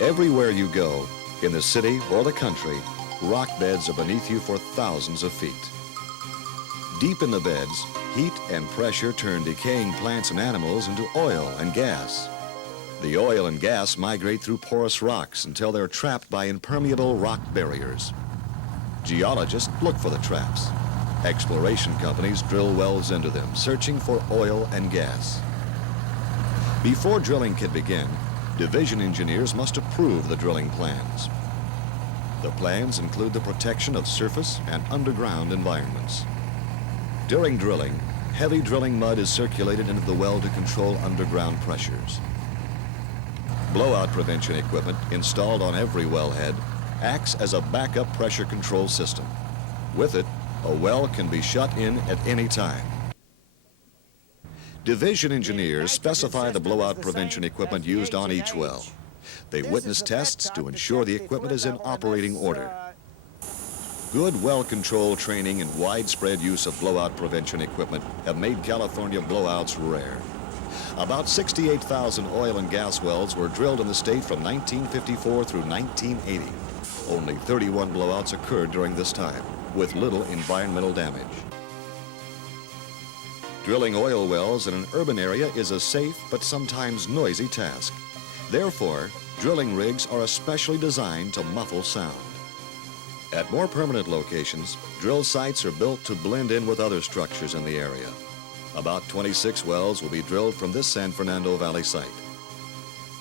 Everywhere you go, in the city or the country, rock beds are beneath you for thousands of feet. Deep in the beds, heat and pressure turn decaying plants and animals into oil and gas. The oil and gas migrate through porous rocks until they're trapped by impermeable rock barriers. Geologists look for the traps. Exploration companies drill wells into them, searching for oil and gas. Before drilling can begin, division engineers must approve the drilling plans. The plans include the protection of surface and underground environments. During drilling, heavy drilling mud is circulated into the well to control underground pressures. Blowout prevention equipment installed on every wellhead acts as a backup pressure control system. With it, a well can be shut in at any time. Division engineers specify the blowout prevention equipment used on each well. They witness tests to ensure the equipment is in operating order. Good well control training and widespread use of blowout prevention equipment have made California blowouts rare. About 68,000 oil and gas wells were drilled in the state from 1954 through 1980. Only 31 blowouts occurred during this time, with little environmental damage. Drilling oil wells in an urban area is a safe but sometimes noisy task. Therefore, drilling rigs are especially designed to muffle sound. At more permanent locations, drill sites are built to blend in with other structures in the area. About 26 wells will be drilled from this San Fernando Valley site.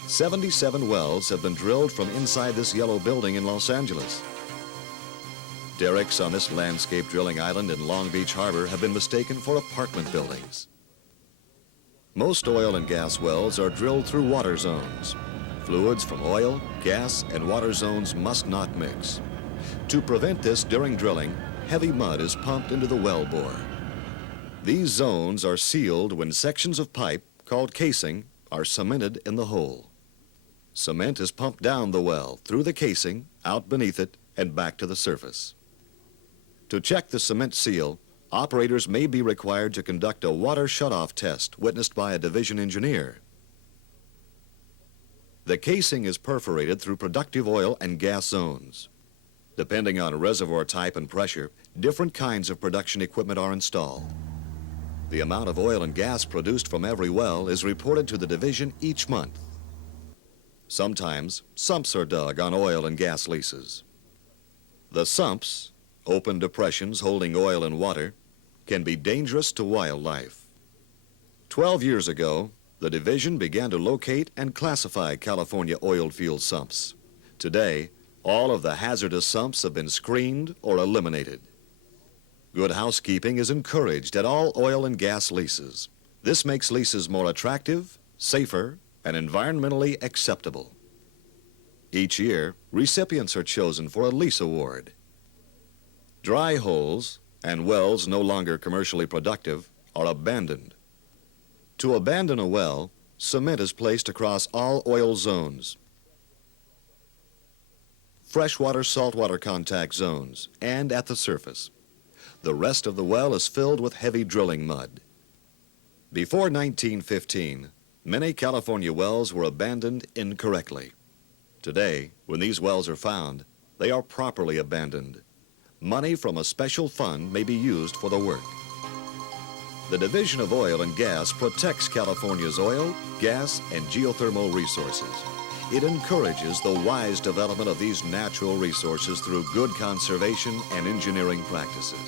77 wells have been drilled from inside this yellow building in Los Angeles. Derricks on this landscape drilling island in Long Beach Harbor have been mistaken for apartment buildings. Most oil and gas wells are drilled through water zones. Fluids from oil, gas, and water zones must not mix. To prevent this during drilling, heavy mud is pumped into the well bore. These zones are sealed when sections of pipe, called casing, are cemented in the hole. Cement is pumped down the well, through the casing, out beneath it, and back to the surface. To check the cement seal, operators may be required to conduct a water shutoff test witnessed by a division engineer. The casing is perforated through productive oil and gas zones. Depending on reservoir type and pressure, different kinds of production equipment are installed. The amount of oil and gas produced from every well is reported to the division each month. Sometimes, sumps are dug on oil and gas leases. The sumps, open depressions holding oil and water, can be dangerous to wildlife. 12 years ago, the division began to locate and classify California oil field sumps. Today, all of the hazardous sumps have been screened or eliminated. Good housekeeping is encouraged at all oil and gas leases. This makes leases more attractive, safer, and environmentally acceptable. Each year, recipients are chosen for a lease award. Dry holes and wells no longer commercially productive are abandoned. To abandon a well, cement is placed across all oil zones, freshwater, saltwater contact zones, and at the surface. The rest of the well is filled with heavy drilling mud. Before 1915, many California wells were abandoned incorrectly. Today, when these wells are found, they are properly abandoned. Money from a special fund may be used for the work. The Division of Oil and Gas protects California's oil, gas, and geothermal resources. It encourages the wise development of these natural resources through good conservation and engineering practices.